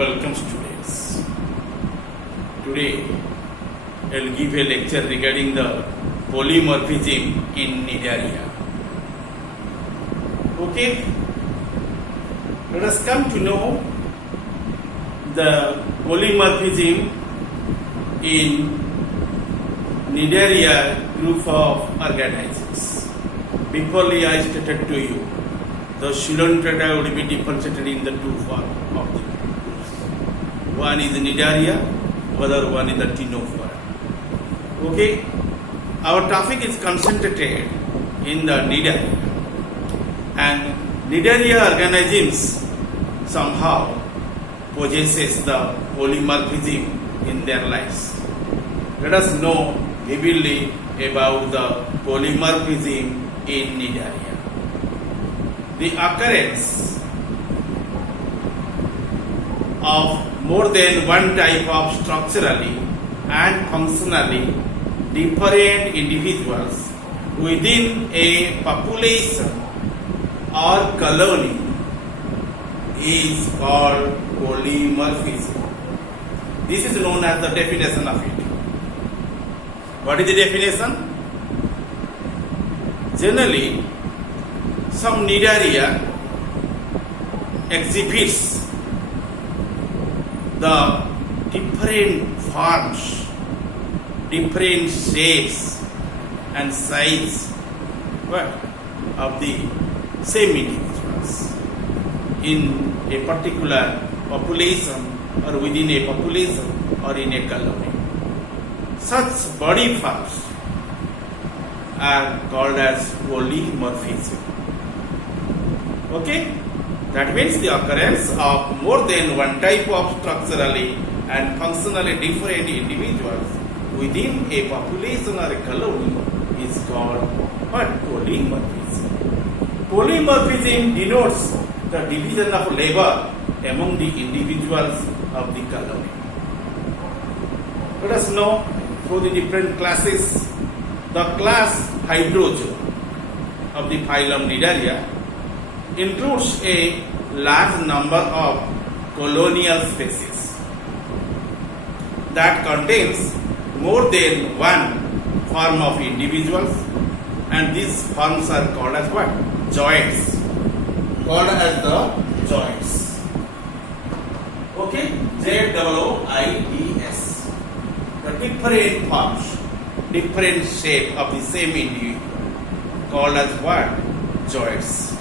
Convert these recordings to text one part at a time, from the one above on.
welcome students. Today I will give a lecture regarding the polymorphism in Cnidaria. Okay, let us come to know the polymorphism in Cnidaria group of organisms. Before I stated to you, the Coelenterata would be differentiated in the two forms of the groups. One is Cnidaria, other one is the Ctenophora. Okay, our topic is concentrated in the Cnidaria, and Cnidaria organisms somehow possesses the polymorphism in their lives. Let us know vividly about the polymorphism in Cnidaria. The occurrence of more than one type of structurally and functionally different individuals within a population or colony is called polymorphism. This is known as the definition of it. What is the definition? Generally, some Cnidaria exhibits the different forms, different shapes and size of the same individuals in a particular population or within a population or in a colony. Such body forms are called as polymorphism. Okay, that means the occurrence of more than one type of structurally and functionally different individuals within a population or a colony is called what? Polymorphism. Polymorphism denotes the division of labor among the individuals of the colony. Let us know through the different classes. The class Hydrozoa of the phylum Cnidaria includes a large number of colonial species that contains more than one form of individuals, and these forms are called as what? Zooids. Called as the zooids. Okay, Z-O-O-I-D-S. The different forms, different shape of the same individual called as what? Zooids.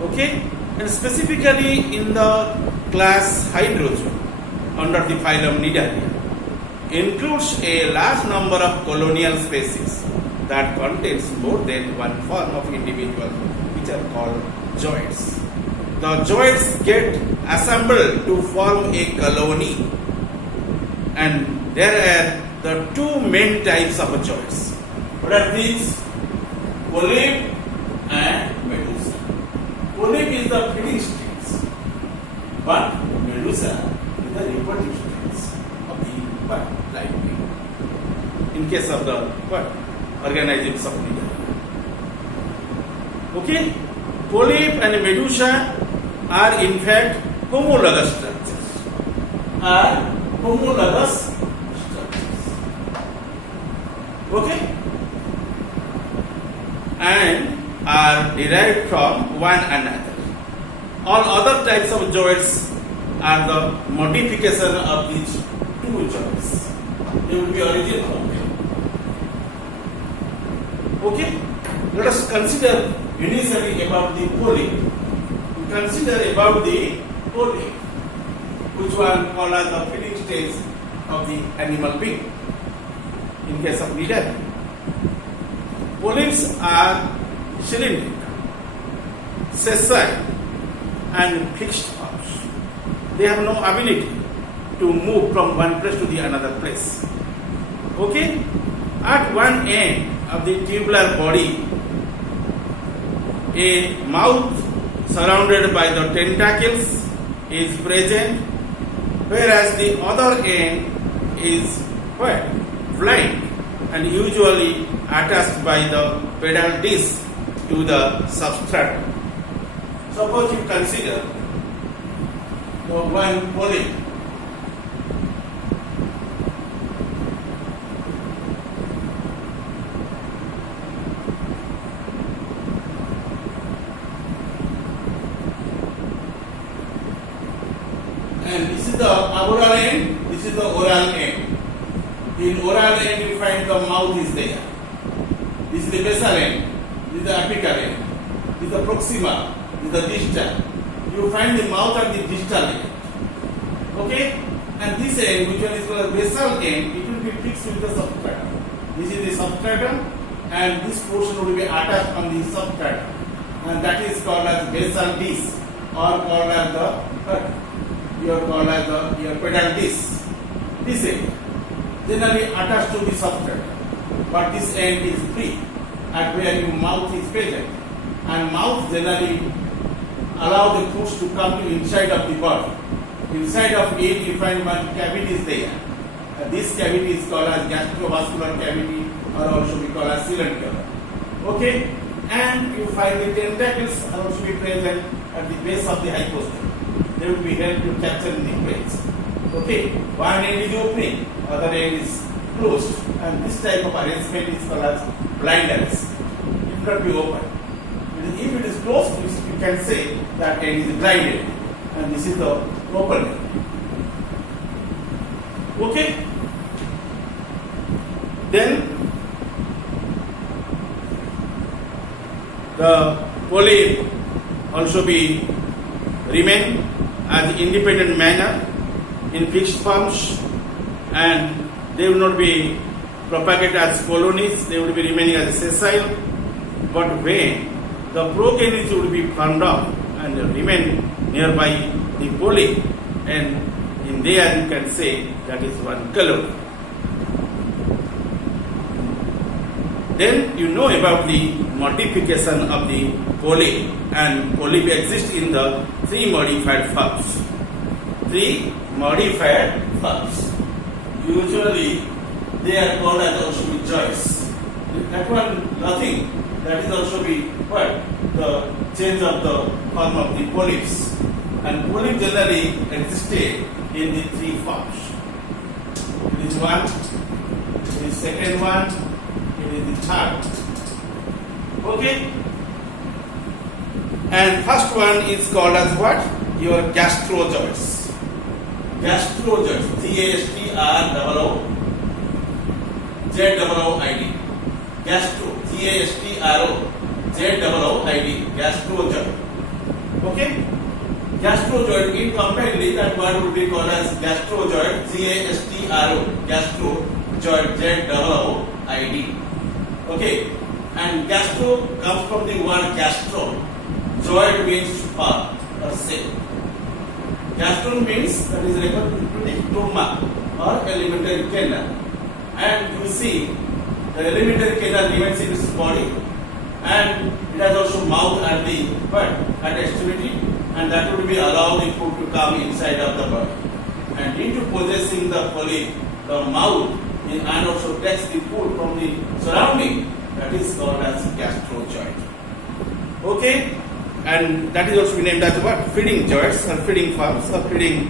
Okay, and specifically in the class Hydrozoa under the phylum Cnidaria includes a large number of colonial species that contains more than one form of individual, which are called zooids. The zooids get assembled to form a colony, and there are the two main types of zooids. What are these? Polyp and medusa. Polyp is the feeding stage, but medusa is the reproductive stage of the life being. In case of the organisms of Cnidaria. Okay, polyp and medusa are in fact homologous structures. Okay, and are derived from one another. All other types of zooids are the modification of these two zooids. They will be origin from them. Okay, let us consider initially about the polyp. We consider about the polyp, which one called as the feeding stage of the animal being. In case of Cnidaria, polyps are cylindrical, sessile, and fixed forms. They have no ability to move from one place to the another place. Okay, at one end of the tubular body, a mouth surrounded by the tentacles is present, whereas the other end is flat and usually attached by the pedal disc to the substratum. Suppose you consider one polyp. And this is the oral end, this is the oral end. In oral end you find the mouth is there. This is the basal end, this is the apical end, this is the proximal, this is the distal. You find the mouth at the distal end. Okay? And this end, which one is called the basal end, it will be fixed with the substratum. This is the substratum, and this portion will be attached on the substratum. And that is called as basal disc, or called as your pedal disc. This end generally attached to the substratum, but this end is free at where your mouth is present, and mouth generally allow the foods to come to inside of the body. Inside of it you find one cavity is there. This cavity is called as gastrovascular cavity, or also we call as cylindrical. Okay, and you find the tentacles are also be present at the base of the hypostomy. They will be helped to capture liquids. Okay, one end is opening, other end is closed, and this type of arrangement is called as blind arrangement. It will not be open. If it is closed, you can say that end is blinded, and this is the open end. Okay. Then the polyp also be remain as independent manner in fixed forms, and they will not be propagated as colonies. They will be remaining as sessile. But when the progenitors will be formed off and remain nearby the polyp, and in there you can say that is one colony. Then you know about the modification of the polyp, and polyp exists in the three modified forms. Three modified forms. Usually they are called as also be joints. That one nothing. That is also be what? The change of the form of the polyps. And polyp generally existed in the three forms. It is one, it is second one, it is the third. Okay? And first one is called as what? Your gastrozoids. Gastrozoids. G-A-S-T-R-O-O-Z-O-O-I-D. Gastro. G-A-S-T-R-O-Z-O-O-I-D. Gastrozoid. Okay? Gastrozoid, in completely that word would be called as gastrozoid. G-A-S-T-R-O. Gastrozoid. Z-O-O-I-D. Okay? And gastro comes from the word gastro. Zoid means far or shape. Gastron means that is referred to the stomach or alimentary canal. And you see the alimentary canal remains in its body, and it has also mouth at the at extremity, and that would be allow the food to come inside of the body. And due to possessing the polyp, the mouth and also takes the food from the surrounding, that is called as gastrozoid. Okay? And that is also named as what? Feeding joints or feeding forms or feeding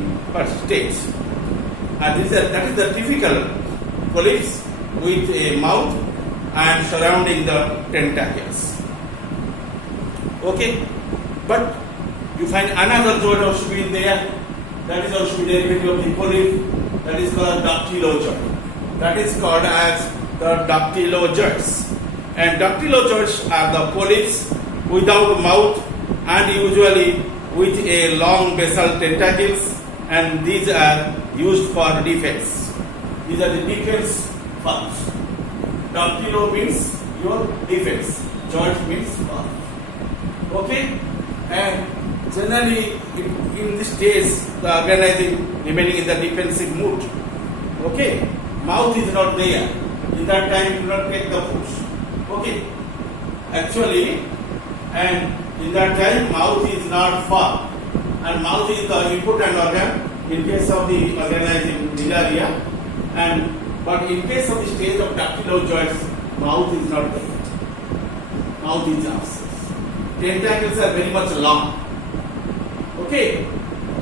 states. And that is the typical polyps with a mouth and surrounding the tentacles. Okay? But you find another zoid also in there. That is also a derivative of the polyp. That is called dactylozoid. That is called as the dactylozoids. And dactylozoids are the polyps without mouth and usually with a long basal tentacles, and these are used for defense. These are the defense forms. Dactylo means your defense. Zoid means form. Okay? And generally in this case the organism remaining in the defensive mood. Okay? Mouth is not there. In that time it will not take the foods. Okay? Actually, and in that time mouth is not far, and mouth is the important organ in case of the organism Lilaria, and but in case of the stage of dactylozoids, mouth is not there. Mouth is absent. Tentacles are very much long. Okay,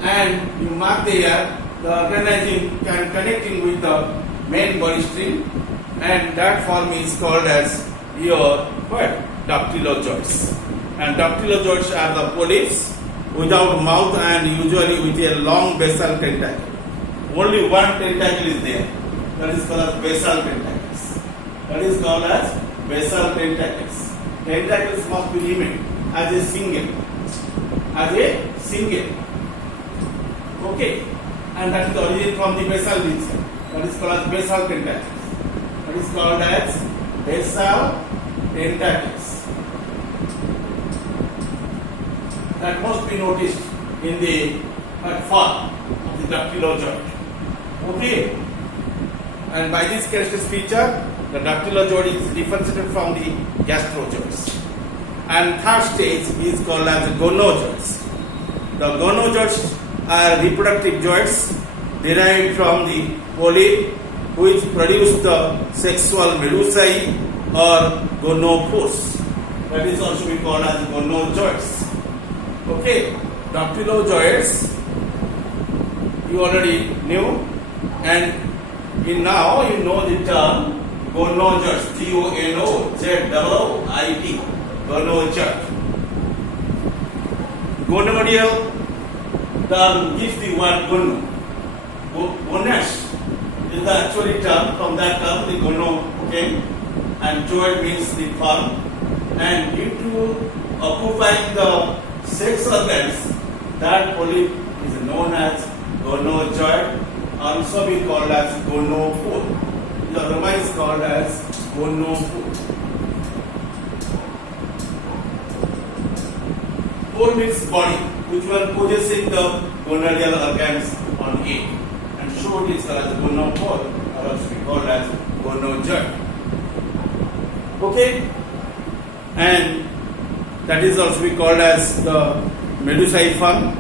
and you mark there the organizing connecting with the main body stream, and that form is called as your what? Dactylozoids. And dactylozoids are the polyps without mouth and usually with a long basal tentacle. Only one tentacle is there. That is called as basal tentacles. That is called as basal tentacles. Tentacles must be remain as a single. As a single. Okay. And that is the origin from the basal region. That is called as basal tentacles. That is called as basal tentacles. That must be noticed in the form of the dactylozoid. Okay. And by this characteristic feature, the dactylozoid is differentiated from the gastrozoids. And third stage is called as gonozoids. The gonozoids are reproductive zoids derived from the polyp which produce the sexual medusae or gonopores. That is also we call as gonozoids. Okay, dactylozoids you already knew, and now you know the term gonozoids, G-O-N-O-Z-O-O-I-D, gonozoid. Gonodial term gives the word gono. Gonads is the actual term. From that term the gono came, and zoid means the form, and due to occupying the sex organs, that polyp is known as gonozoid, also be called as gonopore. It is otherwise called as gonopore. Pore means body, which one possessing the gonadial organs on it, and so it is called as gonopore, or also be called as gonozoid. Okay, and that is also be called as the medusae form,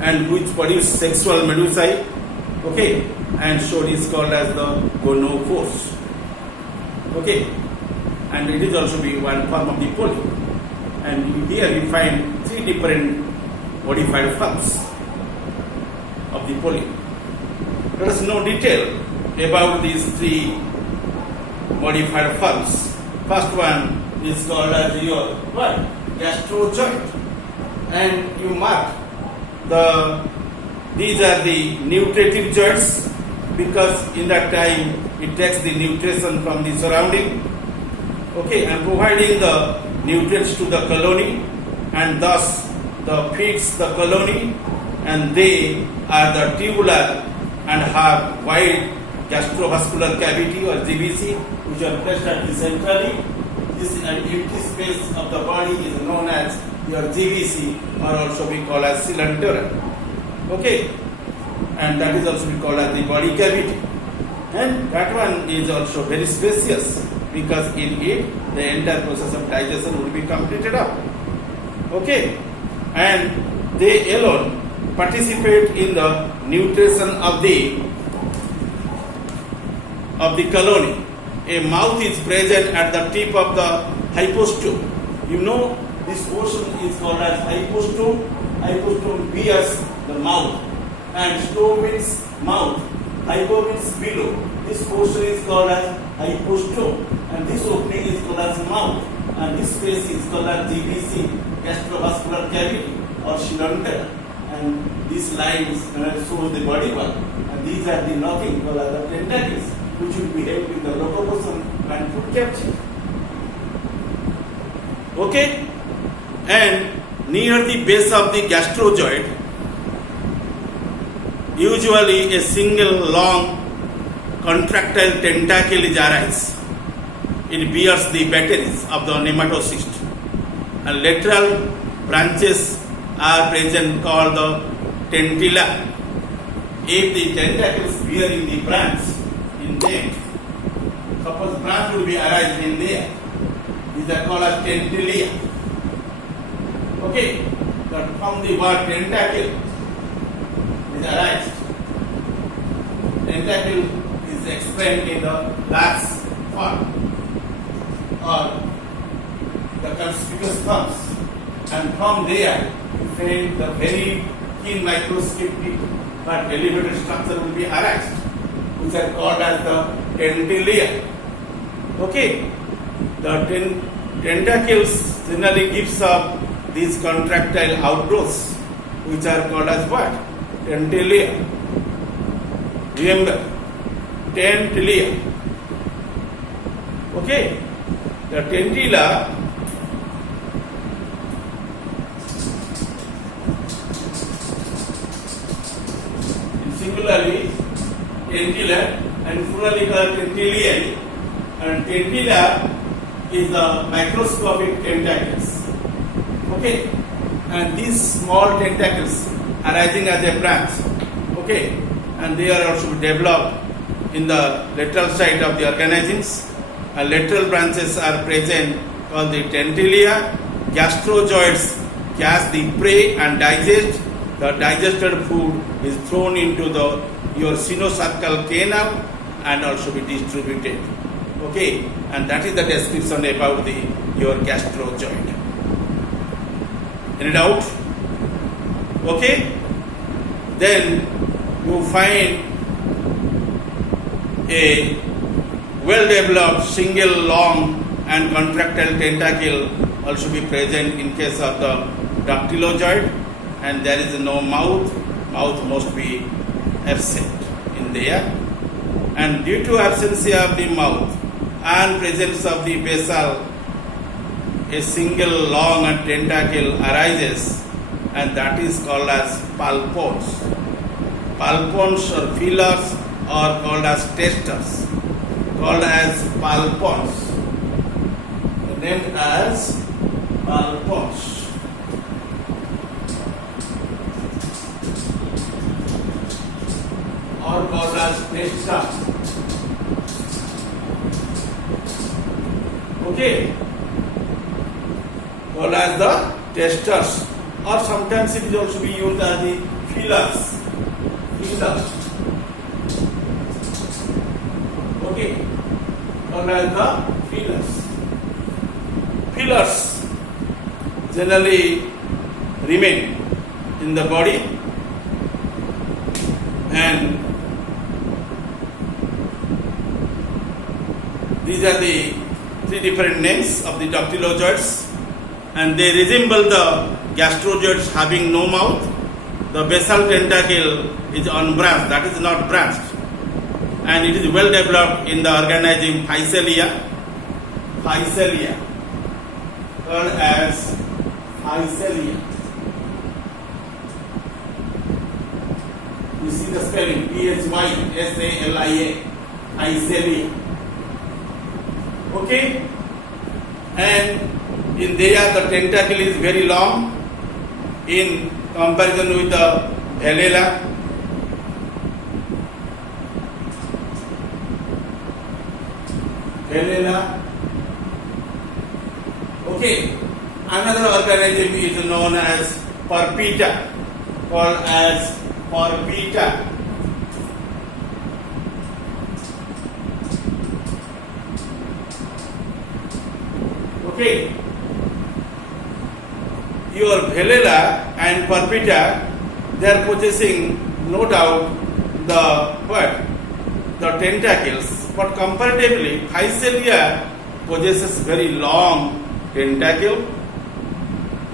and which produce sexual medusae. Okay, and so it is called as the gonopores. Okay, and it is also be one form of the polyp. And here we find three different modified forms of the polyp. There is no detail about these three modified forms. First one is called as your what? Gastrozoid, and you mark these are the nutritive zoids because in that time it takes the nutrition from the surrounding, okay, and providing the nutrients to the colony, and thus feeds the colony, and they are the tubular and have wide gastrovascular cavity or GVC, which are placed at the centrally. This empty space of the body is known as your GVC, or also we call as cylindra. Okay, and that is also we call as the body cavity, and that one is also very spacious because in it the entire process of digestion will be completed up. Okay, and they alone participate in the nutrition of the colony. A mouth is present at the tip of the hypostome. You know this portion is called as hypostome. Hypostome bears the mouth, and stome means mouth. Hypo means below. This portion is called as hypostome, and this opening is called as mouth, and this space is called as GVC, gastrovascular cavity or cylinder. And these lines show the body part, and these are the nothing called as the tentacles, which will be helped in the locomotion and food capture. Okay, and near the base of the gastrozoid, usually a single long contractile tentacle is arise. It bears the batteries of the nematocyst, and lateral branches are present called the tentilla. If the tentacles bearing the branch in them, suppose branch will be arise in there, these are called as tentilia. Okay, but from the word tentacle is arise. Tentacle is explained in the lax form or the conspicuous forms, and from there you find the very keen microscopic but elevated structure will be arranged, which are called as the tentilia. Okay, the tentacles generally gives up these contractile outgrowths, which are called as what? Tentilia. Remember, tentilia. Okay, the tentilla singularly tentilla and plurally called tentiliae, and tentilla is the microscopic tentacles. Okay, and these small tentacles arising as a branch. Okay, and they are also developed in the lateral side of the organisms. And lateral branches are present called the tentilia. Gastrozoids catch the prey and digest. The digested food is thrown into your sinosarcal canal and also be distributed. Okay, and that is the description about your gastrozoid. Any doubt? Okay, then you find a well-developed single long and contractile tentacle also be present in case of the dactylozoid, and there is no mouth. Mouth must be absent in there, and due to absence of the mouth and presence of the basal, a single long and tentacle arises, and that is called as palpons. Palpons or feelers are called as testers, called as palpons, named as palpons. Or called as testers. Okay, called as the testers, or sometimes it is also be used as the feelers. Feelers. Okay, called as the feelers. Feelers generally remain in the body, and these are the three different names of the dactylozoids, and they resemble the gastrozoids having no mouth. The basal tentacle is unbranched, that is not branched, and it is well developed in the organism Physalia. Physalia, called as Physalia. You see the spelling Physalia, Physalia. Okay, and in there the tentacle is very long in comparison with the vellela. Vellela. Okay, another organism is known as Purpita, called as Purpita. Okay, your vellela and Purpita, they are possessing no doubt the tentacles, but comparatively Physalia possesses very long tentacle.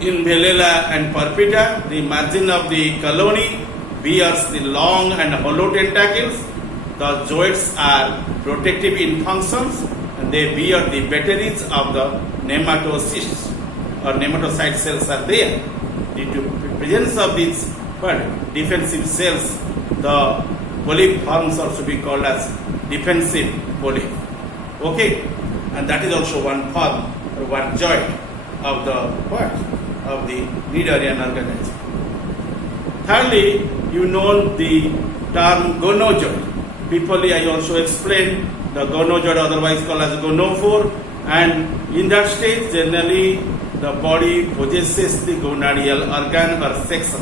In vellela and Purpita, the margin of the colony bears the long and hollow tentacles. The zoids are protective in functions, and they bear the batteries of the nematocysts or nematocyte cells are there. Due to presence of these defensive cells, the polyp forms also be called as defensive polyp. Okay, and that is also one form or one joint of the Cnidarian organism. Thirdly, you know the term gonozoid. Briefly, I also explained the gonozoid, otherwise called as gonophore, and in that stage, generally the body possesses the gonadial organ or section.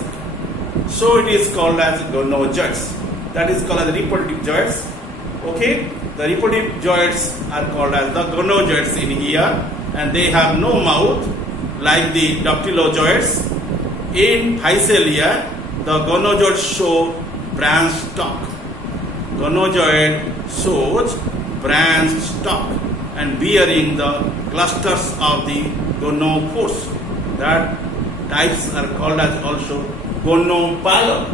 So it is called as gonozoids. That is called as reproductive zoids. Okay, the reproductive zoids are called as the gonozoids in here, and they have no mouth like the dactylozoids. In Physalia, the gonozoid show branch stalk. Gonozoid shows branch stalk and bearing the clusters of the gonopores. That types are called as also gonopalon.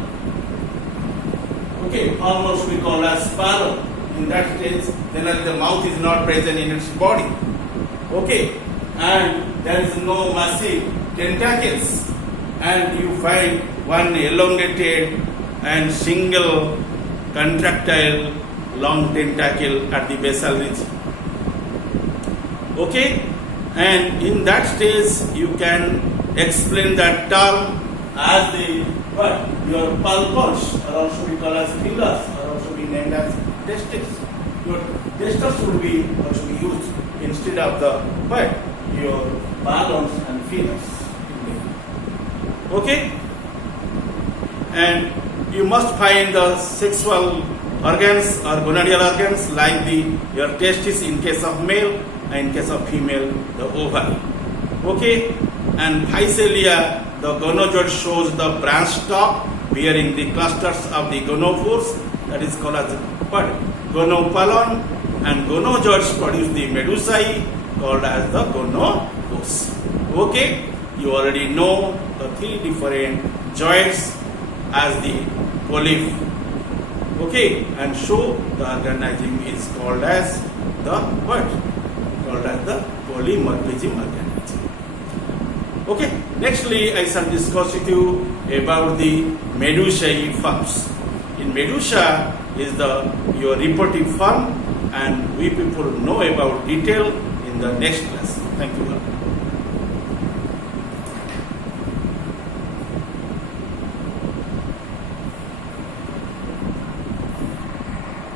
Okay, almost we call as palon. In that case, then the mouth is not present in its body. Okay, and there is no massive tentacles, and you find one elongated and single contractile long tentacle at the basal region. Okay, and in that stage you can explain that term as the what your palpons are also be called as fingers, are also be named as testes. Your testes would be also be used instead of the what your palpons and fingers. Okay, and you must find the sexual organs or gonadal organs like your testis in case of male and in case of female the ovary. Okay, and physalia, the gonozoid shows the branch stalk bearing the clusters of the gonopores, that is called as what? Gonopalon, and gonozoids produce the medusae called as the gonopores. Okay, you already know the three different joints as the polyp. Okay, and so the organism is called as the what? Called as the polymorphism organism. Okay, nextly I shall discuss with you about the medusae forms. In medusa is your reproductive form, and we people know about detail in the next class. Thank you.